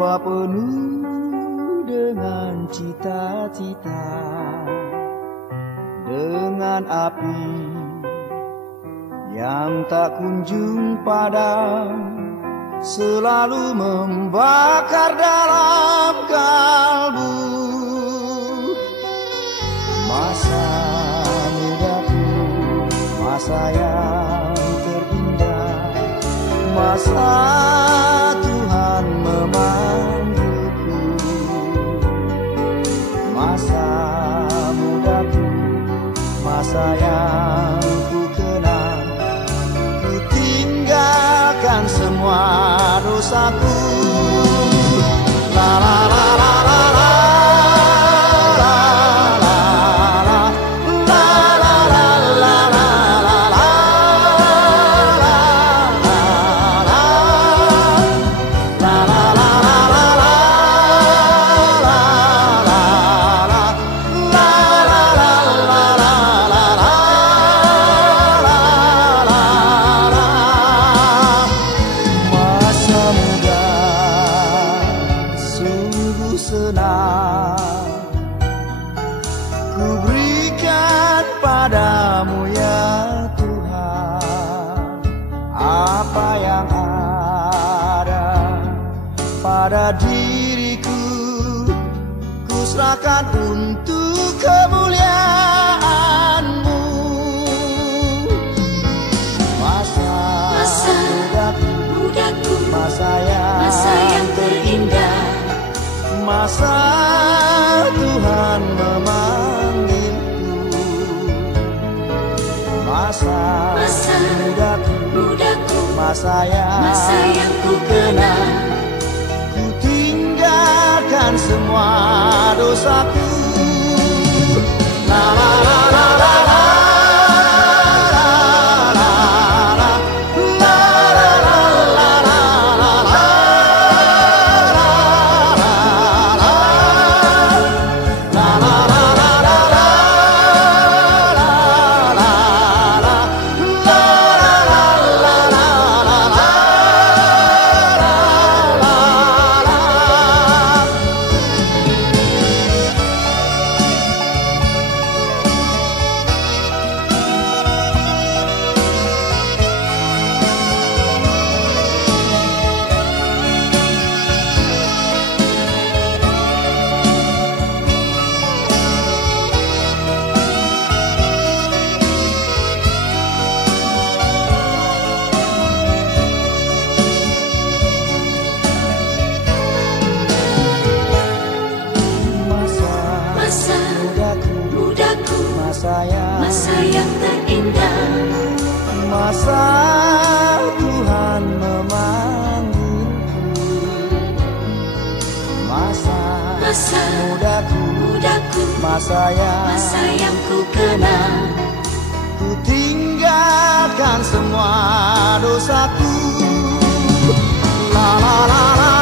jiwa penuh dengan cita-cita, dengan api yang tak kunjung padam, selalu membakar dalam kalbu. Masa mudaku, masa yang terindah, masa Tuhan memanggilku. Masa mudaku, masa yang ku kenal, ku tinggalkan semua dosaku. La la la la la la. Ku berikan padamu ya Tuhan, apa yang ada pada diriku, ku serahkan untuk kemuliaan-Mu. Masa mudaku, masa yang terindah, masa Tuhan memanggilku. Masa mudaku, masa yang ku kenal, ku tinggalkan semua dosaku. La la la la la la. Masa yang terindah, masa Tuhan memanggilku. Masa mudaku, masa yang ku kenal, ku tinggalkan semua dosaku. La la la la.